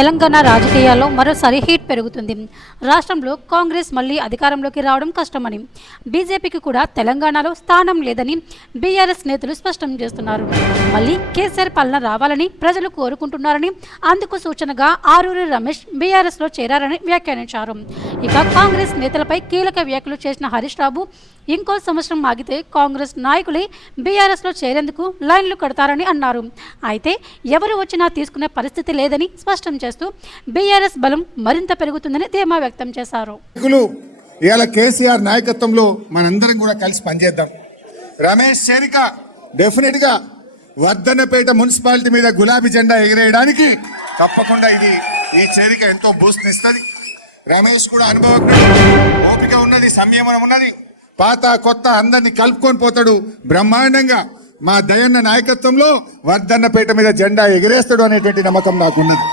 తెలంగాణ రాజకీయాల్లో మరోసారి హీట్ పెరుగుతుంది. రాష్ట్రంలో కాంగ్రెస్ మళ్లీ అధికారంలోకి రావడం కష్టమని, బీజేపీకి కూడా తెలంగాణలో స్థానం లేదని బీఆర్ఎస్ నేతలు స్పష్టం చేస్తున్నారు. మళ్లీ కేసీఆర్ పాలన రావాలని ప్రజలు కోరుకుంటున్నారని, అందుకు సూచనగా ఆరూరి రమేష్ బీఆర్ఎస్లో చేరారని వ్యాఖ్యానించారు. ఇక కాంగ్రెస్ నేతలపై కీలక వ్యాఖ్యలు చేసిన హరీష్ రావు ఇంకో సంవత్సరం ఆగితే కాంగ్రెస్ నాయకులే బీఆర్ఎస్లో చేరేందుకు లైన్లు కడతారని అన్నారు. అయితే ఎవరు వచ్చినా తీసుకునే పరిస్థితి లేదని స్పష్టం చేస్తూ బీఆర్ఎస్ బలం మరింత పెరుగుతుందని ధీమా వ్యక్తం చేశారు. ఇవాళ కేసీఆర్ నాయకత్వంలో మనందరం కూడా కలిసి పనిచేద్దాం. రమేష్ చేరిక డెఫినెట్ గా వర్ధన్నపేట మున్సిపాలిటీ మీద గులాబీ జెండా ఎగిరేయడానికి తప్పకుండా ఈ చేరిక ఎంతో బూస్ట్ ఇస్తుంది. రమేష్ కూడా అనుభవజ్ఞుడు, ఓపిక ఉన్నది, సంయమనం ఉన్నది, పాత కొత్త అందరినీ కలుపుకొని పోతాడు. బ్రహ్మాండంగా మా దయన్న నాయకత్వంలో వర్ధన్నపేట మీద జెండా ఎగిరేస్తాడు అనేటువంటి నమ్మకం నాకున్నది.